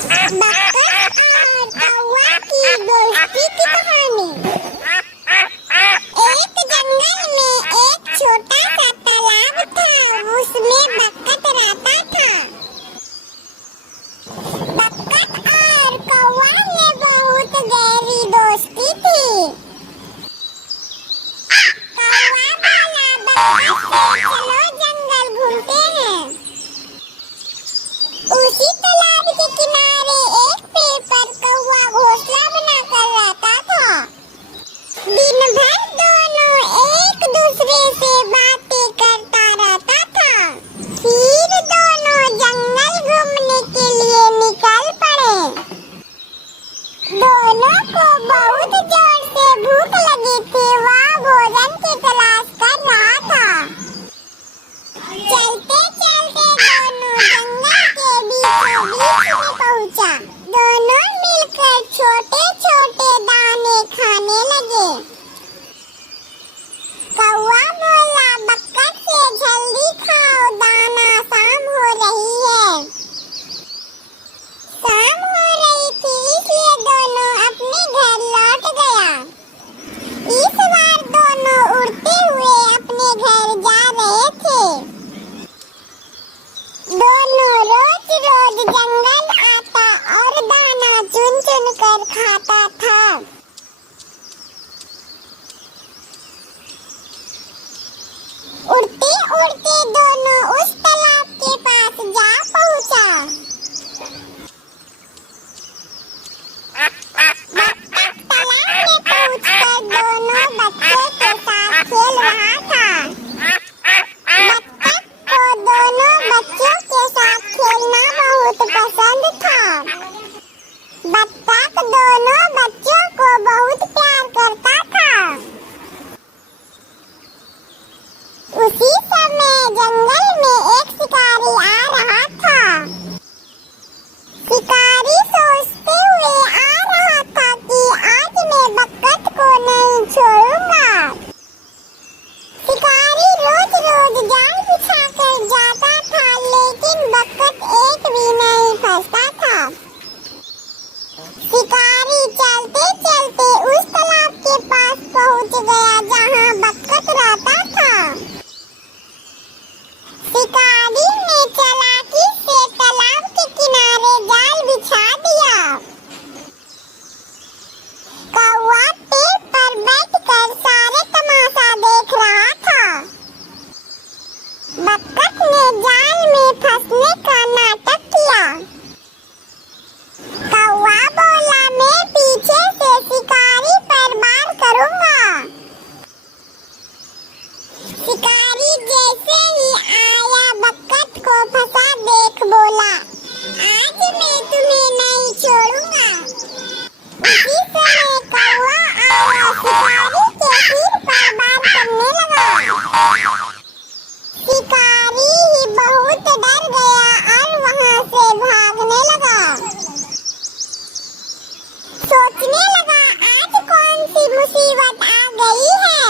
बतख और कौवा की दोस्ती की कहानी। एक जंगल में एक छोटा सा तालाब था, उसमें बतख रहता था। बतख और कौवा में बहुत गहरी दोस्ती थी। कौवा बोला बतख से, चलो जंगल घूमते हैं। उसी तालाब के किनारे एक पेड़ पर कौवा घोंसला बनाकर रहता था। दिन भर दोनों एक दूसरे से बातें करता रहता था। फिर दोनों जंगल घूमने के लिए निकल पड़े। दोनों को बहुत जोर से भूख लगी थी, वह भोजन की तलाश कर रहा था। चलते चलते दोनों जंगल के बीचों बीच में पहुंचा। दोनों मिलकर छोटे छोटे दाने खाने लगे। कौवा बोला बतख से, जल्दी खाओ दाना, शाम हो रही है। शाम हो रही थी, इसलिए दोनों अपने घर लौट गया। इस बार दोनों उड़ते हुए अपने घर जा रहे थे। दोनों रोज रोज जंगल आता और दाना चुन चुन कर खाता था। उड़ते उड़ते दोनों उस तालाब के पास जा पहुंचा। बतख तालाब में पहुंचकर दोनों बच्चों के साथ खेल रहा था। बतख को दोनों बच्चों के साथ खेलना बहुत पसंद था। बतख दोनों बच्चों को बहुत प्यार करता था। उसी समय जंगल में एक शिकारी आ रहा था। शिकारी सोचते हुए आ रहा था कि आज मैं बतख को नहीं छोड़ूंगा। शिकारी रोज रोज जाल बिछाकर जाता था, लेकिन बतख एक भी नहीं फंसता था। शिकारी चलते चलते उस तालाब के पास पहुंच गया जहां बतख रहता था। शिकारी ने चालाकी से तालाब के किनारे जाल बिछा दिया। कौवा पेड़ पर बैठकर सारे तमाशा देख रहा था। बतख ने जाल में फंसने का नाटक किया। कौवा बोला, मैं पीछे से शिकारी पर वार करूंगा। शिकारी जैसे ही आया बतख को फंसा देख बोला, आज मैं तुम्हें नहीं छोड़ूंगा। उसी समय कौवा आया, शिकारी के सिर पर वार करने लगा। शिकारी ही बहुत डर गया और वहां से भागने लगा। सोचने लगा, आज कौन सी मुसीबत आ गई है।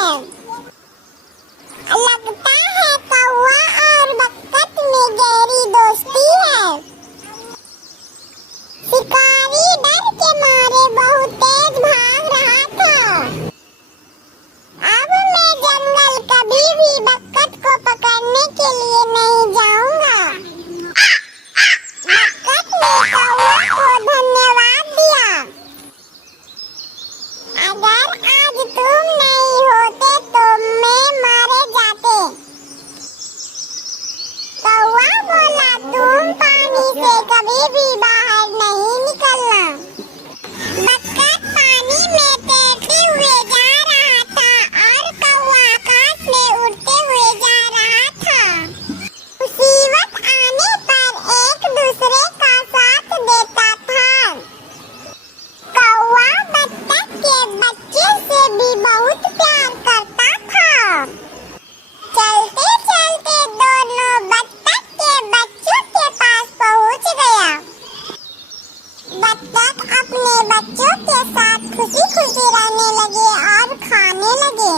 लगता है कौवा और बतख में गहरी दोस्ती है। शिकारी डर के मारे बहुत तेज भाग रहा था। अब मैं जंगल कभी भी बतख को पकड़ने के लिए नहीं जाऊंगा। बतख ने कौवा को धन्यवाद दिया। अगर आज तुम नहीं होते तो मैं मारे जाते। कौवा बोला, तुम पानी से कभी भी बाहर नहीं निकलना। बतख पानी में तैरते हुए जा रहा था और कौवा आकाश में उड़ते हुए जा रहा था। मुसीबत आने पर एक दूसरे का साथ देता था। कौवा बतख के बच्चे से भी बहुत प्यार करता था। चलते चलते दोनों बतख के बच्चों के पास पहुंच गया। बतख अपने बच्चों के साथ खुशी खुशी रहने लगे और खाने लगे।